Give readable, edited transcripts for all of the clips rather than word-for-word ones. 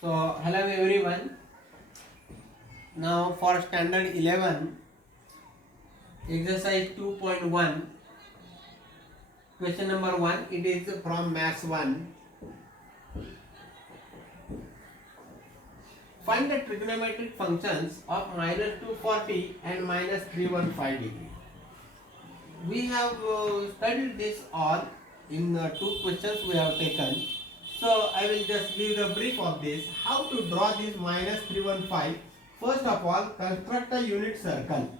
So, hello everyone. Now for standard 11, exercise 2.1, question number 1, it is from maths 1. Find the trigonometric functions of minus 240 and minus 315 degree. We have studied this all in two questions we have taken. So I will just give the brief of this. How to draw this minus 315. First of all, construct a unit circle.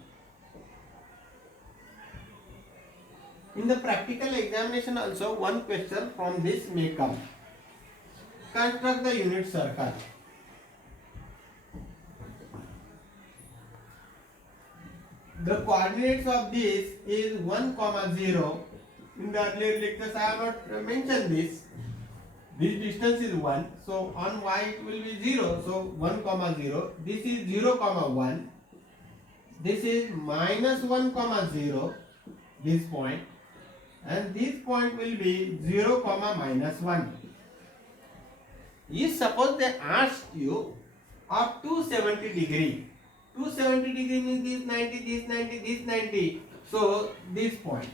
In the practical examination also, one question from this may come. Construct the unit circle. The coordinates of this is 1, 0. In the earlier lectures I have not mentioned this. This distance is 1. So on y it will be 0. So 1, 0. This is 0, 1. This is minus 1, 0. This point. And this point will be 0, minus 1. If suppose they ask you of 270 degree. 270 degree means this 90, this 90, this 90. So this point.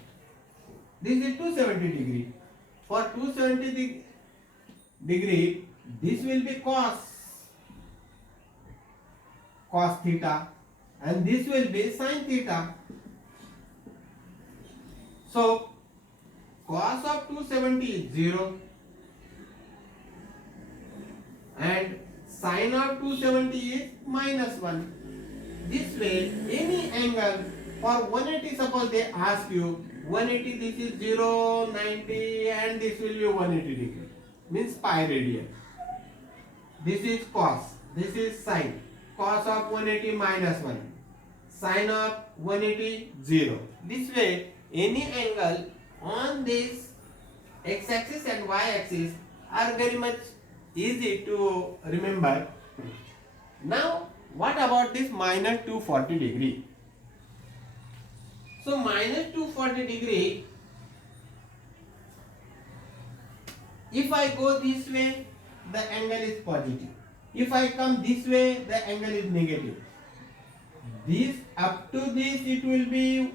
This is 270 degree. For 270 degree, this will be cos theta, and this will be sin theta. So cos of 270 is 0 and sin of 270 is minus 1. This way, any angle for 180, suppose they ask you 180, this is 0, 90 and this will be 180 degree, means pi radian. This is cos, this is sin. Cos of 180 minus 1, sin of 180 0. This way, any angle on this x-axis and y-axis are very much easy to remember. Now, what about this minus 240 degree? So minus 240 degree, if I go this way, the angle is positive. If I come this way, the angle is negative. This up to this it will be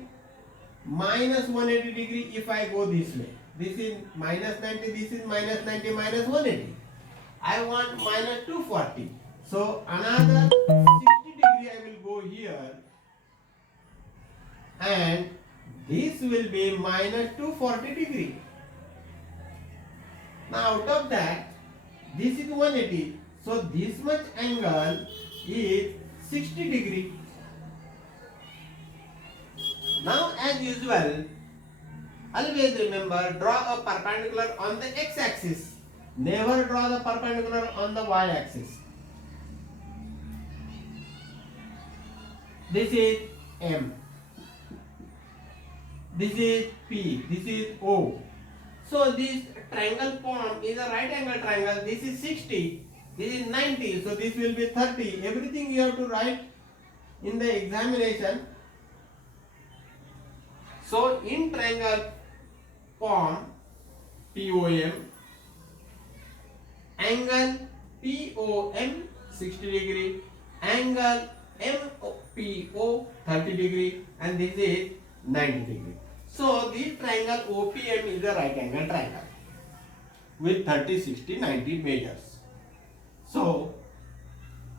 minus 180 degree if I go this way. This is minus 90, this is minus 90, minus 180. I want minus 240. So another 60 degree I will go here, and this will be minus 240 degree. Now out of that, this is 180. So this much angle is 60 degree. Now as usual, always remember, draw a perpendicular on the x-axis. Never draw the perpendicular on the y-axis. This is M. This is P. This is O. So this triangle form is a right angle triangle. This is 60. This is 90. So this will be 30. Everything you have to write in the examination. So in triangle form POM, angle POM 60 degree, angle MPO 30 degree, and this is 90 degree. So this triangle OPM is a right angle triangle with 30, 60, 90 measures. So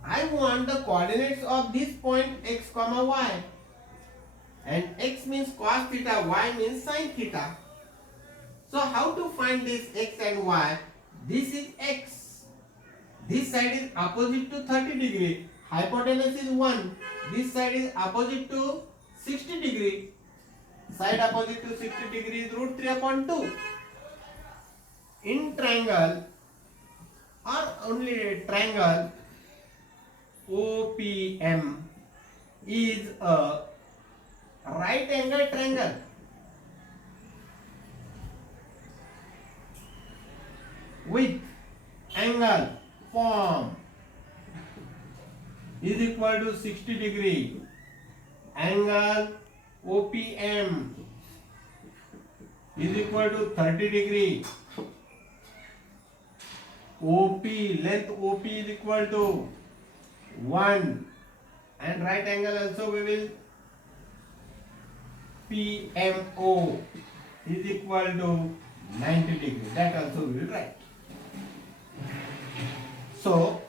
I want the coordinates of this point x, y. And x means cos theta, y means sin theta. So how to find this x and y? This is x. This side is opposite to 30 degree. Hypotenuse is 1. This side is opposite to 60 degree. Side opposite to 60 degree is root 3 upon 2. In triangle or only triangle OPM is a right angle triangle with angle form is equal to 60 degree. Angle OPM is equal to 30 degree. OP, length OP is equal to 1, and right angle also we will PMO is equal to 90 degrees. That also we will write. So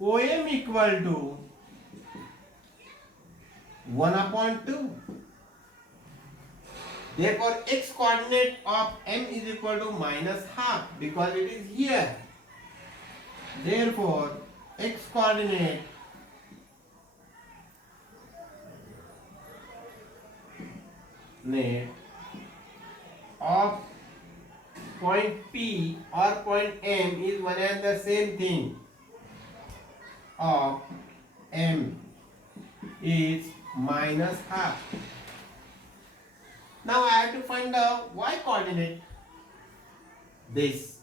OM equal to 1 upon 2. Therefore, x coordinate of M is equal to minus half because it is here. Therefore, x coordinate of point P or point M is one and the same thing. Of M is minus half. Now I have to find the y coordinate. This,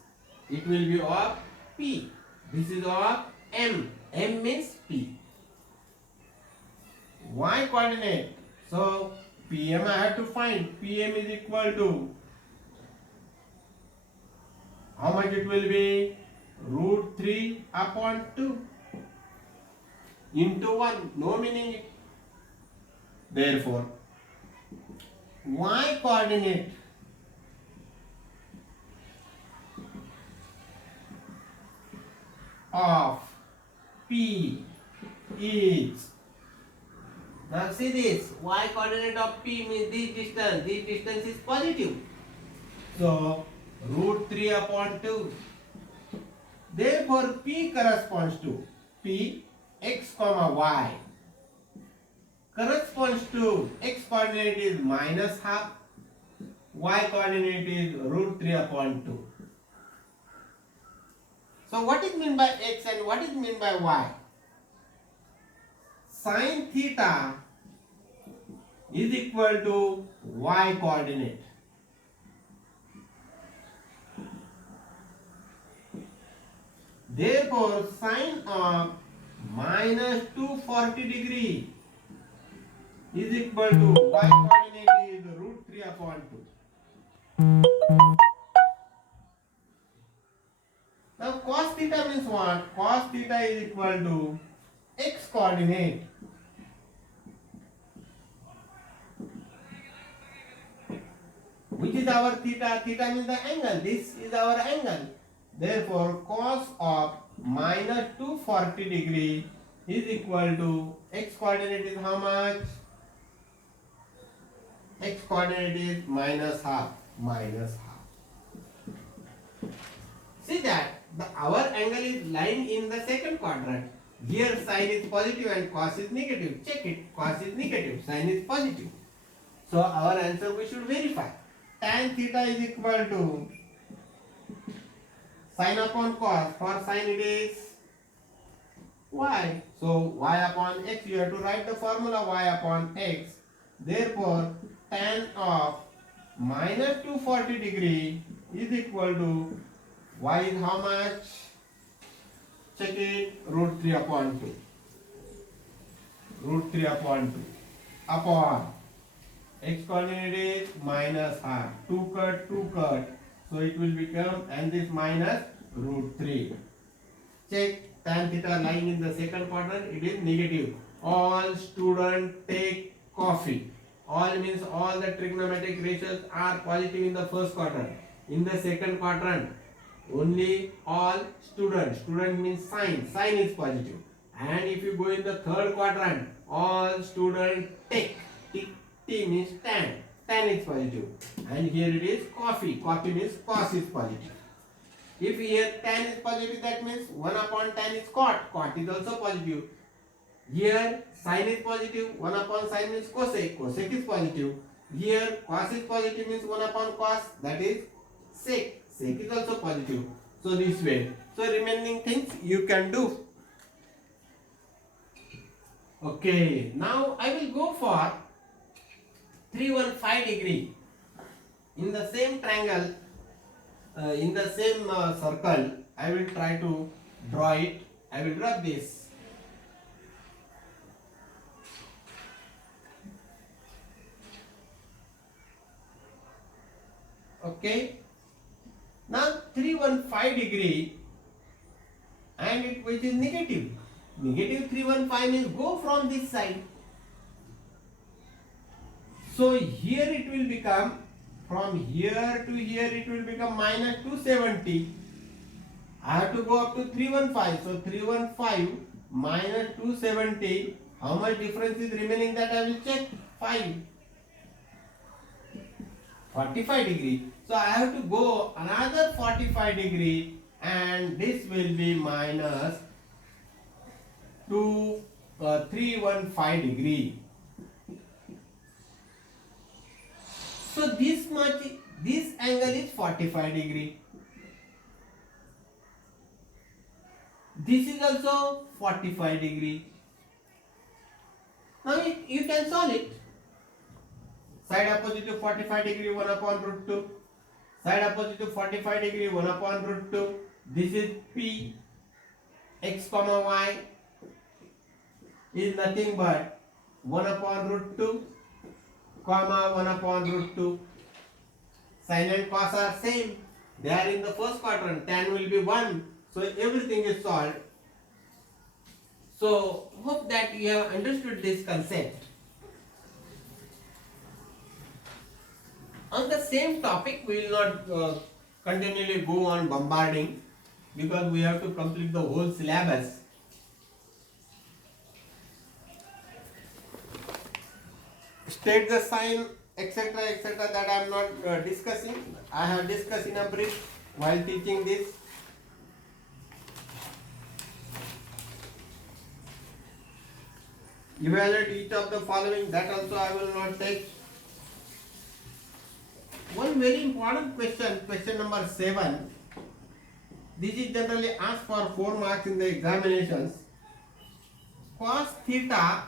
it will be of P. This is of M. M means P. Y coordinate. So PM I have to find. PM is equal to, how much it will be? Root 3 upon 2 into 1. No meaning. Therefore, y coordinate of P is, now see this, y coordinate of P means this distance is positive. So root 3 upon 2. Therefore P corresponds to P x comma y corresponds to x coordinate is minus half, y coordinate is root 3 upon 2. So what is meant by x and what is meant by y? Sin theta is equal to y coordinate. Therefore, sine of minus 240 degree is equal to y coordinate is root 3 upon 2. Now cos theta means what? Cos theta is equal to x coordinate. Which is our theta? Theta means the angle. This is our angle. Therefore, cos of minus 240 degree is equal to x coordinate is how much? X coordinate is minus half. See that our angle is lying in the second quadrant. Here sine is positive and cos is negative. Check it. Cos is negative, sine is positive. So our answer we should verify. Tan theta is equal to sine upon cos. For sine it is y. So y upon x, you have to write the formula y upon x. Therefore, tan of minus 240 degree is equal to y is how much? Check it. Root 3 upon 2. Root 3 upon 2 upon x coordinate is minus half. 2 cut. So it will become, and this minus root 3. Check tan theta lying in the second quadrant. It is negative. All students take coffee. All means all the trigonometric ratios are positive in the first quadrant. In the second quadrant, only all students. Student means sine. Sine is positive. And if you go in the third quadrant, all students take. T means tan. Tan is positive. And here it is coffee. Coffee means cos is positive. If here tan is positive, that means 1 upon tan is cot. Cot is also positive. Here sine is positive. 1 upon sine means cosec. Cosec is positive. Here cos is positive means 1 upon cos. That is sec. Sec is also positive. So this way. So remaining things you can do. Okay. Now I will go for 315 degree. In the same triangle, in the same circle, I will try to draw it. I will draw this. Okay. Now 315 degree and it which is negative. Negative 315 means go from this side. So here it will become, from here to here it will become minus 270. I have to go up to 315. So 315 minus 270. How much difference is remaining, that I will check. 5. 45 degree. So I have to go another 45 degree, and this will be minus 315 degree. So this angle is 45 degree. This is also 45 degree. Now you can solve it. Side opposite to 45 degree 1 upon root 2. Side opposite to 45 degree 1 upon root 2. This is P. X comma Y is nothing but 1 upon root 2 comma 1 upon root 2. Sin and cos are same. They are in the first quadrant. Tan will be 1. So everything is solved. So hope that you have understood this concept. On the same topic, we will not continually go on bombarding, because we have to complete the whole syllabus. State the sign, etc., etc., that I am not discussing. I have discussed in a brief while teaching this. Evaluate each of the following, that also I will not take. One very important question, question number 7. This is generally asked for 4 marks in the examinations. Cos theta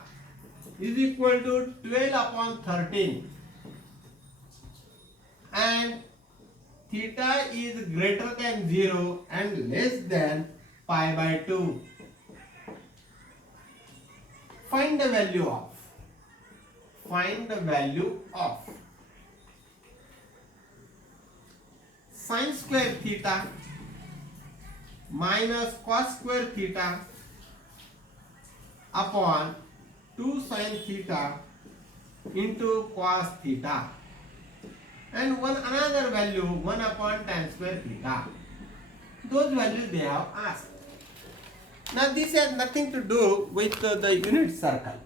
is equal to 12 upon 13 and theta is greater than 0 and less than pi by 2. Find the value of. Sin square theta minus cos square theta upon 2 sin theta into cos theta, and another value 1 upon tan square theta. Those values they have asked. Now this has nothing to do with the unit circle.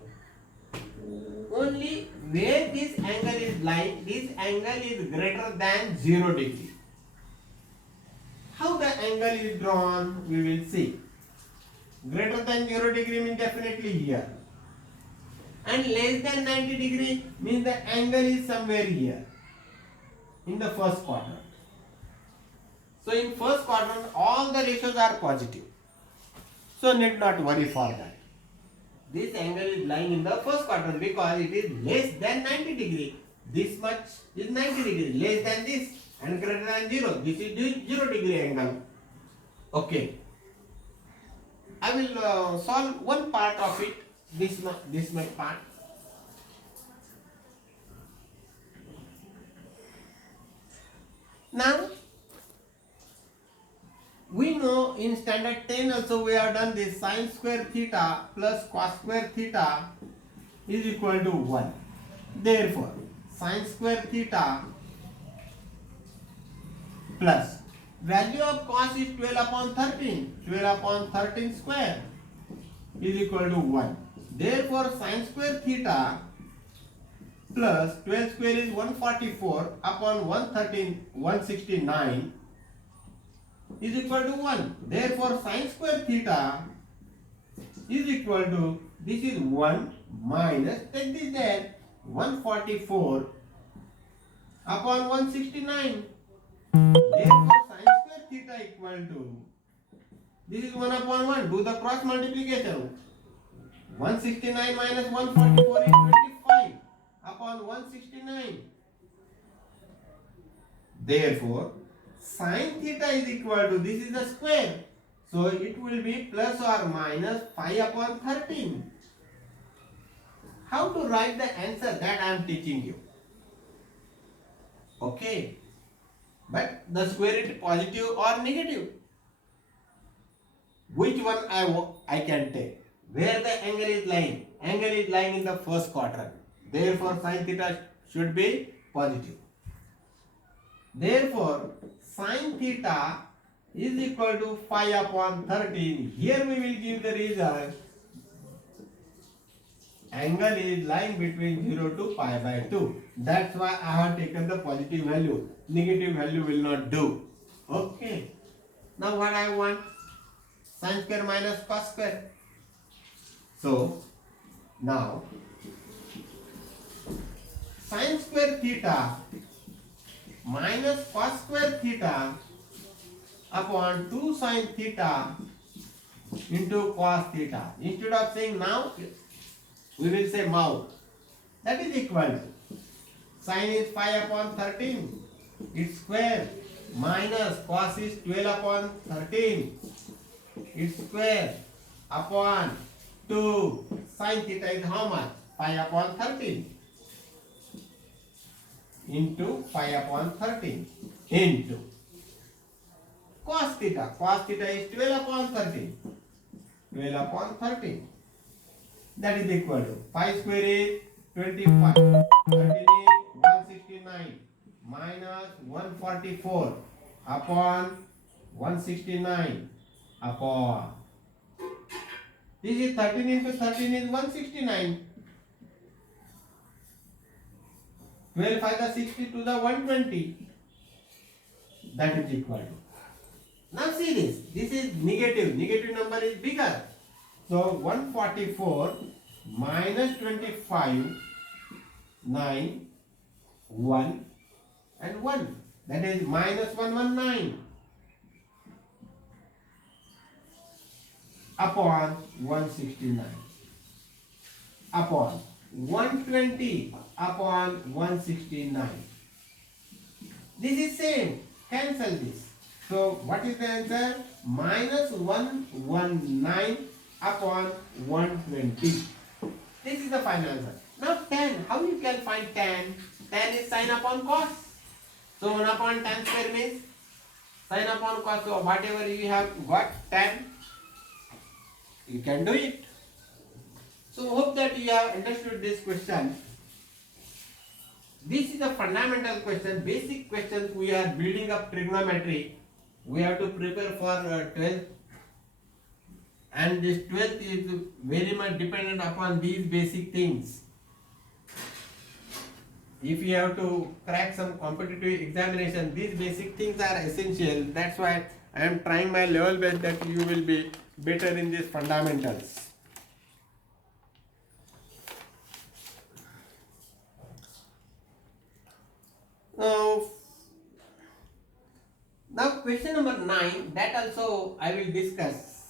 Only where this angle is lying, this angle is greater than 0 degree. How the angle is drawn, we will see. Greater than 0 degree means definitely here. And less than 90 degree means the angle is somewhere here in the first quadrant. So in first quadrant all the ratios are positive. So need not worry for that. This angle is lying in the first quadrant because it is less than 90 degree. This much is 90 degree, less than this and greater than 0. This is 0 degree angle. Okay. I will solve one part of it, this much part. Now, we know in standard 10 also we have done this, sin square theta plus cos square theta is equal to 1. Therefore, sin square theta plus value of cos is 12 upon 13. 12 upon 13 square is equal to 1. Therefore, sin square theta plus 12 square is 144 upon 113, 169 is equal to 1. Therefore, sin square theta is equal to, this is 1 minus, take this there, 144 upon 169. Therefore, sin square theta equal to, this is 1 upon 1, do the cross multiplication. 169 minus 144 is 25 upon 169. Therefore, sin theta is equal to, this is the square, so it will be plus or minus 5 upon 13. How to write the answer, that I am teaching you. Okay, but the square is positive or negative. which one I can take? Where the angle is lying? Angle is lying in the first quadrant. Therefore, sin theta should be positive. Therefore, sin theta is equal to 5 upon 13. Here we will give the result. Angle is lying between 0 to pi by 2. That's why I have taken the positive value. Negative value will not do. Okay. Now what I want? Sin square minus cos square. So, now sin square theta minus cos square theta upon 2 sin theta into cos theta. Instead of saying now, we will say mau. That is equal to sin is 5 upon 13, its square, minus cos is 12 upon 13, its square, upon 2 sin theta is how much? 5 upon 13 into 5 upon 13 into cos theta. Cos theta is 12 upon 13. 12 upon 13. That is equal to 5 square is 25. 13 is 169 minus 144 upon 169 upon. This is 13 into 13 is 169. 12 5 the 60 to the 120. That is equal to. Now see this. This is negative. Negative number is bigger. So 144 minus 25, 9, 1 and 1. That is minus 119 upon 169 upon 120 upon 169. This is same. Cancel this. So what is the answer? Minus 119 upon 120. This is the final answer. Now tan. How you can find tan? Tan is sin upon cos. So 1 upon tan square means sin upon cos. So whatever you have got tan, you can do it. So hope that you have understood this question. This is a fundamental question, basic questions. We are building up trigonometry. We have to prepare for 12th, and this 12th is very much dependent upon these basic things. If you have to crack some competitive examination, these basic things are essential. That's why I am trying my level best that you will be better in these fundamentals. Now question number 9, that also I will discuss.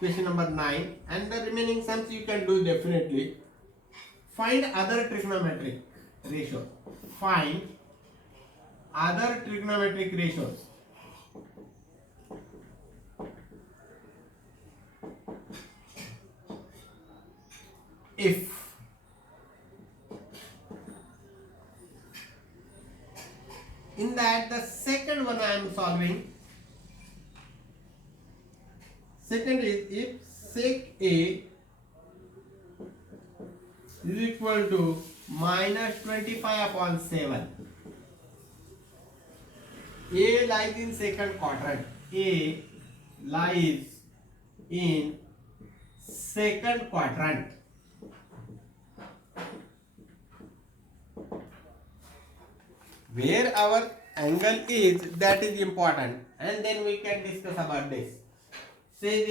Question number 9, and the remaining sums you can do definitely. Find other trigonometric ratio. Find other trigonometric ratios. If in that the second one I am solving. Second is if sec A is equal to minus 25 upon 7. A lies in second quadrant. A lies in second quadrant. Where our angle is, that is important, and then we can discuss about this. Say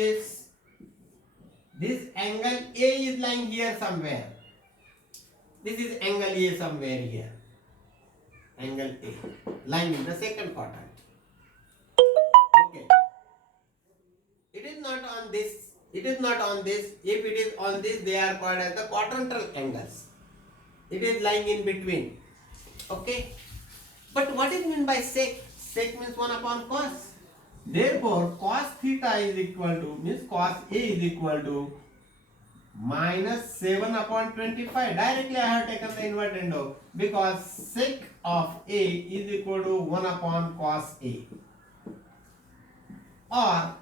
this angle A is lying here somewhere. This is angle A somewhere here. Angle A lying in the second quadrant. Okay. It is not on this. It is not on this. If it is on this, they are called as the quadrantal angles. It is lying in between. Okay. But what is meant by sec? Sec means 1 upon cos. Therefore, cos theta is equal to, means cos A is equal to minus 7 upon 25. Directly I have taken the invertendo because sec of A is equal to 1 upon cos A, or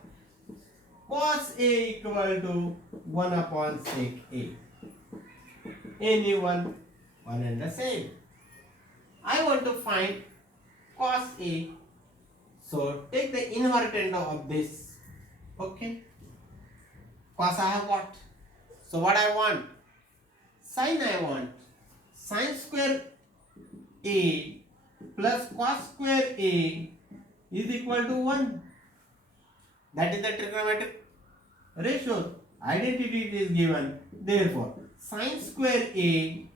cos A equal to 1 upon sec A. Anyone, one and the same. I want to find cos A. So take the invertendo of this. Okay. Cos I have got. So what I want? Sin I want. Sin square A plus cos square A is equal to 1. That is the trigonometric ratio. Identity is given. Therefore, sin square A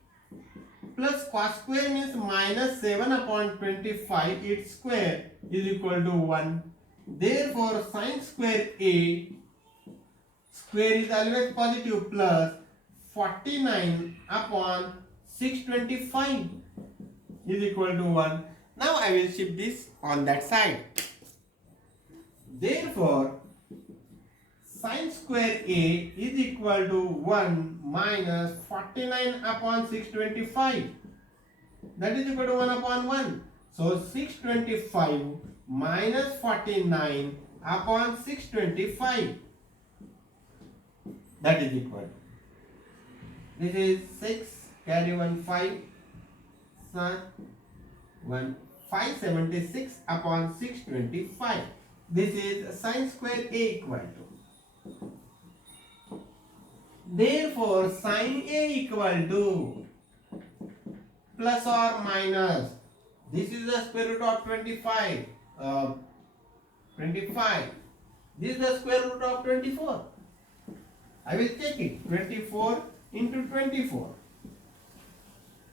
plus cos square means minus 7 upon 25 its square is equal to 1. Therefore, sin square A square is always positive plus 49 upon 625 is equal to 1. Now I will shift this on that side. Therefore, sin square A is equal to 1 minus 49 upon 625. That is equal to 1 upon 1. So 625 minus 49 upon 625. That is equal. This is 6, carry 1 5, so 1 576 upon 625. This is sin square A equal to. Therefore, sin A equal to plus or minus. This is the square root of 25. 25. This is the square root of 24. I will check it. 24 into 24.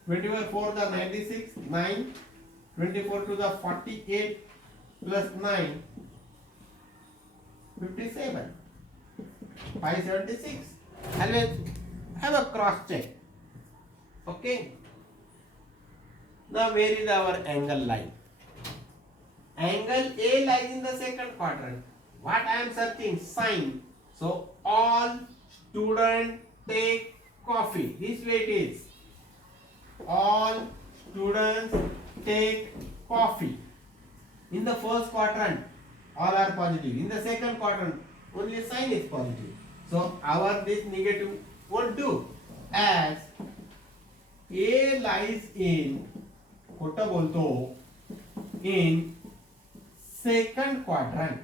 24 4 the 96, 9. 24 to the 48 plus 9. 57. 576. Always have a cross check. Okay. Now where is our angle line? Angle A lies in the second quadrant. What I am searching? Sine. So all students take coffee. This way it is. All students take coffee. In the first quadrant, all are positive. In the second quadrant, only sign is positive. So our this negative won't do, as A lies in खोटा बोलतो in second quadrant.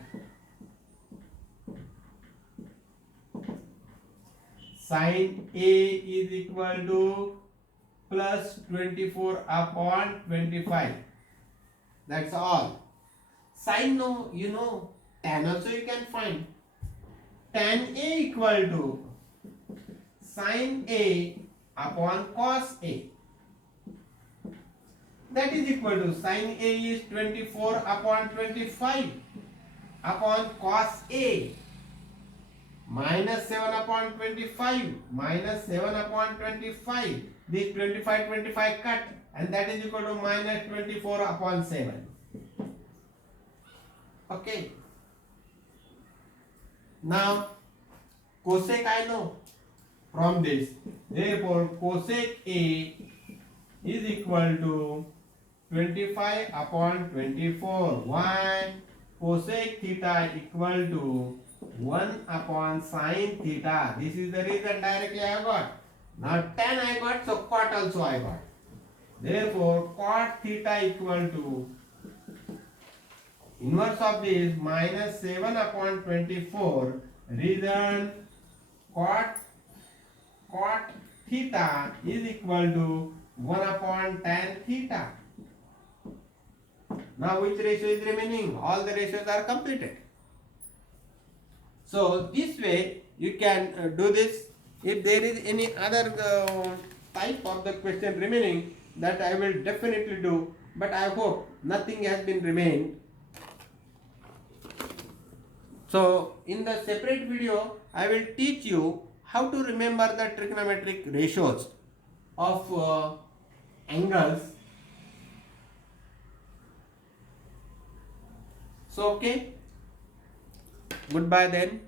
Sin A is equal to plus 24 upon 25. That's all. Sin, no, you know. Tan also you can find. Tan A equal to sin A upon cos A. That is equal to sin A is 24 upon 25 upon cos A minus 7 upon 25 minus 7 upon 25. This 25 cut, and that is equal to minus 24 upon 7. Okay. Now cosec I know from this. Therefore cosec A is equal to 25 upon 24. Why? Cosec theta equal to 1 upon sin theta. This is the reason directly I got. Now tan I got, so cot also I got. Therefore cot theta equal to inverse of this minus 7 upon 24. Reason cot theta is equal to 1 upon tan theta. Now which ratio is remaining? All the ratios are completed. So this way you can do this. If there is any other type of the question remaining, that I will definitely do. But I hope nothing has been remained. So in the separate video, I will teach you how to remember the trigonometric ratios of angles. So okay, goodbye then.